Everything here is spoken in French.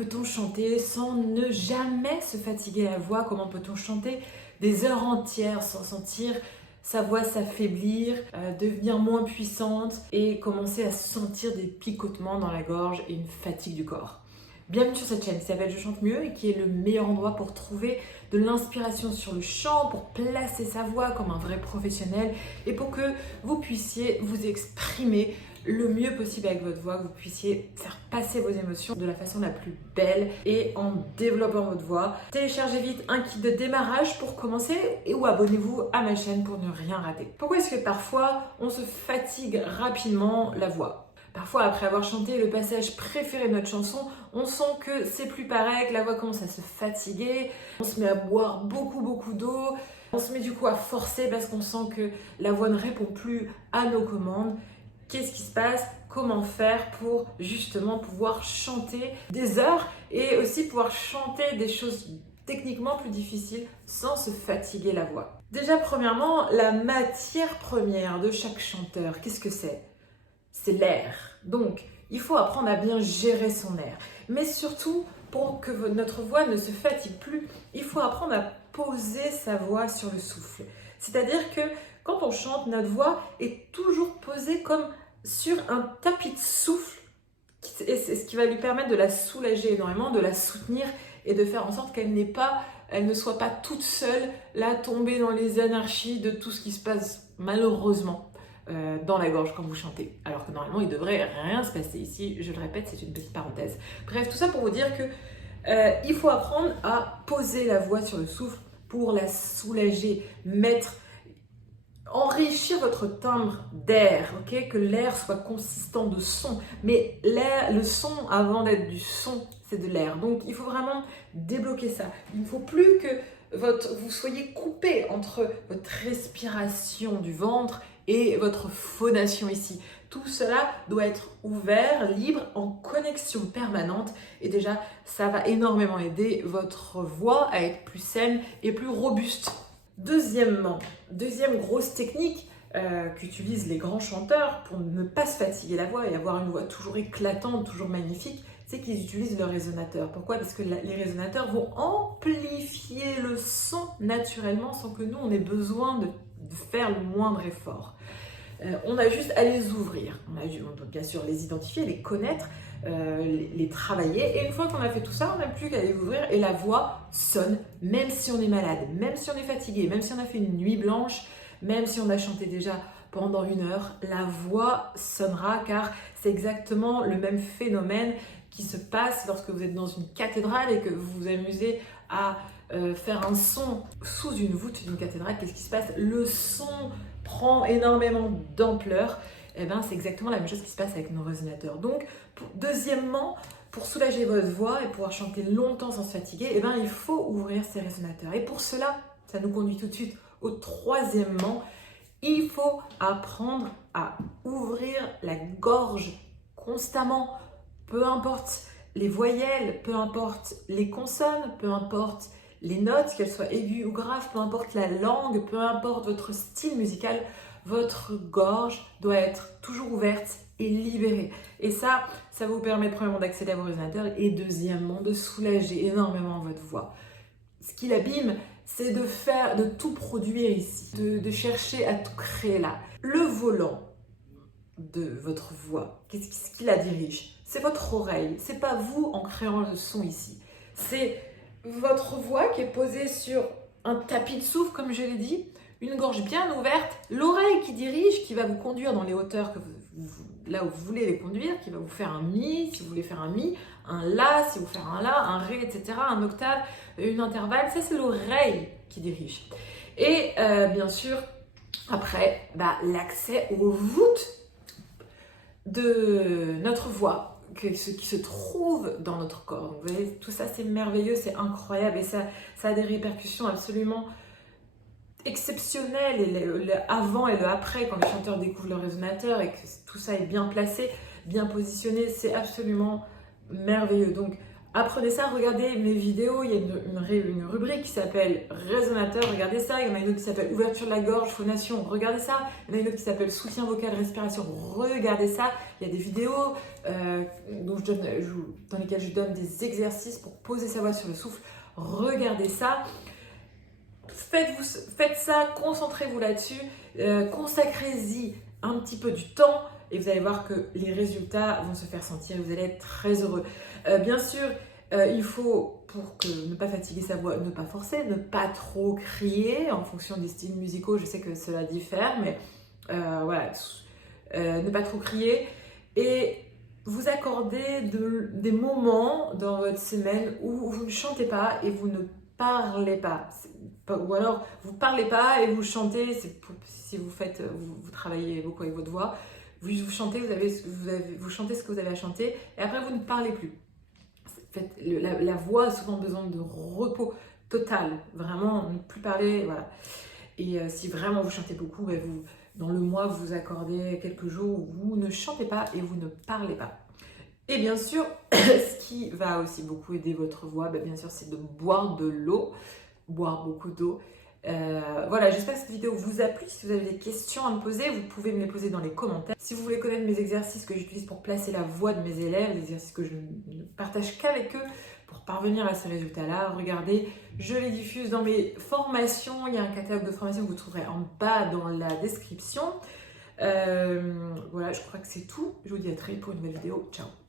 peut-on chanter sans ne jamais se fatiguer la voix? Comment peut-on chanter des heures entières sans sentir sa voix s'affaiblir, devenir moins puissante et commencer à sentir des picotements dans la gorge et une fatigue du corps? Bienvenue sur cette chaîne qui s'appelle Je chante mieux et qui est le meilleur endroit pour trouver de l'inspiration sur le chant, pour placer sa voix comme un vrai professionnel et pour que vous puissiez vous exprimer le mieux possible avec votre voix, que vous puissiez faire passer vos émotions de la façon la plus belle et en développant votre voix. Téléchargez vite un kit de démarrage pour commencer ou abonnez-vous à ma chaîne pour ne rien rater. Pourquoi est-ce que parfois on se fatigue rapidement la voix? Parfois, après avoir chanté le passage préféré de notre chanson, on sent que c'est plus pareil, que la voix commence à se fatiguer, on se met à boire beaucoup d'eau, on se met du coup à forcer parce qu'on sent que la voix ne répond plus à nos commandes. Qu'est-ce qui se passe? Comment faire pour justement pouvoir chanter des heures et aussi pouvoir chanter des choses techniquement plus difficiles sans se fatiguer la voix? Déjà, premièrement, la matière première de chaque chanteur, qu'est-ce que c'est? C'est l'air. Donc, il faut apprendre à bien gérer son air. Mais surtout, pour que notre voix ne se fatigue plus, il faut apprendre à poser sa voix sur le souffle. C'est-à-dire que quand on chante, notre voix est toujours posée comme sur un tapis de souffle. Et c'est ce qui va lui permettre de la soulager énormément, de la soutenir et de faire en sorte qu'elle ne soit pas toute seule, là, tombée dans les anarchies de tout ce qui se passe malheureusement dans la gorge quand vous chantez. Alors que normalement, il ne devrait rien se passer ici. Je le répète, c'est une petite parenthèse. Bref, tout ça pour vous dire que il faut apprendre à poser la voix sur le souffle pour la soulager, enrichir votre timbre d'air, ok? Que l'air soit consistant de son. Mais le son, avant d'être du son, c'est de l'air. Donc, il faut vraiment débloquer ça. Il ne faut plus que vous soyez coupé entre votre respiration du ventre et votre phonation ici. Tout cela doit être ouvert, libre, en connexion permanente. Et déjà, ça va énormément aider votre voix à être plus saine et plus robuste. Deuxième grosse technique qu'utilisent les grands chanteurs pour ne pas se fatiguer la voix et avoir une voix toujours éclatante, toujours magnifique, c'est qu'ils utilisent le résonateur. Pourquoi? Parce que les résonateurs vont amplifier le son naturellement sans que nous, on ait besoin de faire le moindre effort. On a juste à les ouvrir. On doit bien sûr les identifier, les connaître, les travailler. Et une fois qu'on a fait tout ça, on n'a plus qu'à les ouvrir et la voix sonne, même si on est malade, même si on est fatigué, même si on a fait une nuit blanche, même si on a chanté déjà pendant 1 heure, la voix sonnera car c'est exactement le même phénomène qui se passe lorsque vous êtes dans une cathédrale et que vous vous amusez à faire un son sous une voûte d'une cathédrale. Qu'est-ce qui se passe? Le son prend énormément d'ampleur. Et ben, c'est exactement la même chose qui se passe avec nos résonateurs. Donc, deuxièmement, pour soulager votre voix et pouvoir chanter longtemps sans se fatiguer, et ben, il faut ouvrir ces résonateurs. Et pour cela, ça nous conduit tout de suite au troisièmement. Il faut apprendre à ouvrir la gorge constamment. Peu importe les voyelles, peu importe les consonnes, peu importe les notes, qu'elles soient aiguës ou graves, peu importe la langue, peu importe votre style musical, votre gorge doit être toujours ouverte et libérée. Et ça vous permet premièrement d'accéder à vos résonateurs et deuxièmement de soulager énormément votre voix. Ce qui l'abîme, c'est de tout produire ici, de chercher à tout créer là. Le volant de votre voix, qu'est-ce qui la dirige? C'est votre oreille, c'est pas vous en créant le son ici. C'est votre voix qui est posée sur un tapis de souffle, comme je l'ai dit, une gorge bien ouverte, l'oreille qui dirige, qui va vous conduire dans les hauteurs là où vous voulez les conduire, qui va vous faire un mi, si vous voulez faire un mi, un la, si vous voulez faire un la, un ré, etc., un octave, une intervalle, ça c'est l'oreille qui dirige. Et bien sûr, après, l'accès aux voûtes de notre voix, ce qui se trouve dans notre corps. Donc, vous voyez, tout ça c'est merveilleux, c'est incroyable et ça a des répercussions absolument exceptionnelles. Et le avant et le après, quand les chanteurs découvrent le résonateur et que tout ça est bien placé, bien positionné, c'est absolument merveilleux. Donc Apprenez ça, regardez mes vidéos, il y a une rubrique qui s'appelle résonateur, regardez ça, il y en a une autre qui s'appelle ouverture de la gorge, phonation, regardez ça, il y en a une autre qui s'appelle soutien vocal, respiration, regardez ça, il y a des vidéos dans lesquelles je donne des exercices pour poser sa voix sur le souffle, regardez ça. Faites ça, concentrez-vous là-dessus, consacrez-y un petit peu du temps et vous allez voir que les résultats vont se faire sentir et vous allez être très heureux. Bien sûr, il faut, pour ne pas fatiguer sa voix, ne pas forcer, ne pas trop crier en fonction des styles musicaux. Je sais que cela diffère, mais voilà, ne pas trop crier et vous accorder des moments dans votre semaine où vous ne chantez pas et vous ne parlez pas. Ou alors vous parlez pas et vous chantez, si vous travaillez beaucoup avec votre voix, vous chantez, vous chantez ce que vous avez à chanter et après vous ne parlez plus. La voix a souvent besoin de repos total, vraiment ne plus parler, voilà. Et si vraiment vous chantez beaucoup, dans le mois vous accordez quelques jours où vous ne chantez pas et vous ne parlez pas. Et bien sûr, ce qui va aussi beaucoup aider votre voix, bien sûr, c'est de boire de l'eau, boire beaucoup d'eau. Voilà, j'espère que cette vidéo vous a plu. Si vous avez des questions à me poser, vous pouvez me les poser dans les commentaires. Si vous voulez connaître mes exercices que j'utilise pour placer la voix de mes élèves, des exercices que je ne partage qu'avec eux pour parvenir à ces résultats-là, regardez, je les diffuse dans mes formations. Il y a un catalogue de formations que vous trouverez en bas dans la description. Voilà, je crois que c'est tout. Je vous dis à très vite pour une nouvelle vidéo. Ciao!